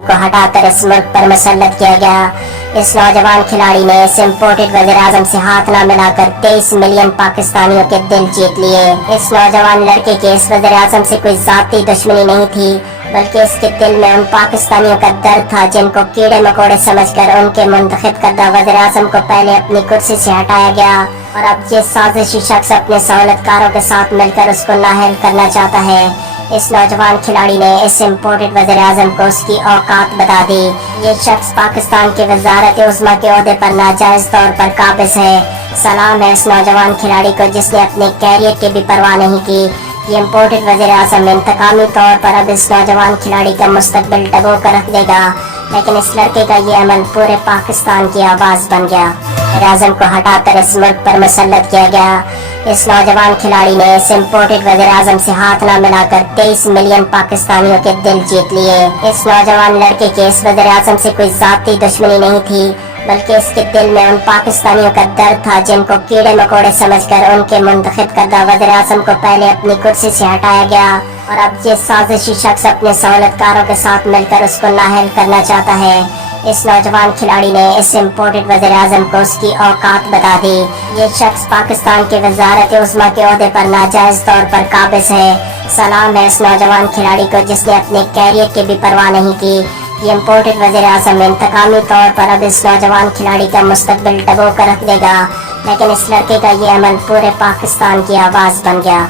को हटाकर इस मुल्क पर मुसल्लत किया गया। इस नौजवान खिलाड़ी ने इस इम्पोर्टेड वज़ीर-ए-आज़म से हाथ ना मिलाकर 23 मिलियन पाकिस्तानियों के दिल जीत लिए। इस नौजवान लड़के के इस वज़ीर-ए-आज़म से कोई ज़ाती दुश्मनी नहीं थी, बल्कि इसके दिल में उन पाकिस्तानियों का दर्द था जिनको कीड़े मकोड़े समझकर उनके मुंतखब करदा वज़ीर-ए-आज़म को पहले अपनी कुर्सी से हटाया गया और अब ये साजिशी शख्स अपने सहूलतकारों के साथ मिलकर उसको नाअहल करना चाहता है। इस नौजवान खिलाड़ी ने इस इम्पोर्टेड वज़ीर-ए-आज़म को उसकी औकात बता दी। ये शख्स पाकिस्तान के वज़ारत उज़्मा के ओहदे पर नाजायज तौर पर काबिज है। सलाम है इस नौजवान खिलाड़ी को जिसने अपने कैरियर की भी परवाह नहीं की। ये इम्पोर्टेड वज़ीर-ए-आज़म इंतकामी तौर पर अब इस नौजवान खिलाड़ी का मुस्तकबिल डबो कर रख देगा, लेकिन इस लड़के का ये अमल पूरे पाकिस्तान की आवाज़ बन गया। वज़ीर-ए-आज़म को हटाकर इस मुल्क पर मुसल्लत किया गया। इस नौजवान खिलाड़ी ने इस इम्पोर्टेड वज़ीर-ए-आज़म से हाथ ना मिलाकर 23 मिलियन पाकिस्तानियों के दिल जीत लिए। इस नौजवान लड़के के इस वज़ीर-ए-आज़म से कोई ज़ाती दुश्मनी नहीं थी, बल्कि इसके दिल में उन पाकिस्तानियों का दर्द था जिनको कीड़े मकोड़े समझकर उनके मुंतखब करदा वज़ीर-ए-आज़म को पहले अपनी कुर्सी से हटाया गया और अब ये साजिशी शख्स अपने सहूलतकारों के साथ मिलकर उसको नाअहल करना चाहता है। इस नौजवान खिलाड़ी ने इस इम्पोर्टेड वज़ीर-ए-आज़म को उसकी औकात बता दी। ये शख्स पाकिस्तान के वज़ारत उज़्मा के ओहदे पर नाजायज तौर पर काबिज है। सलाम है इस नौजवान खिलाड़ी को जिसने अपने कैरियर की भी परवाह नहीं की। ये इम्पोर्टेड वज़ीर-ए-आज़म इंतकामी तौर पर अब इस नौजवान खिलाड़ी का मुस्तकबिल डबो कर रख देगा, लेकिन इस लड़के का ये अमल पूरे पाकिस्तान की आवाज़ बन गया।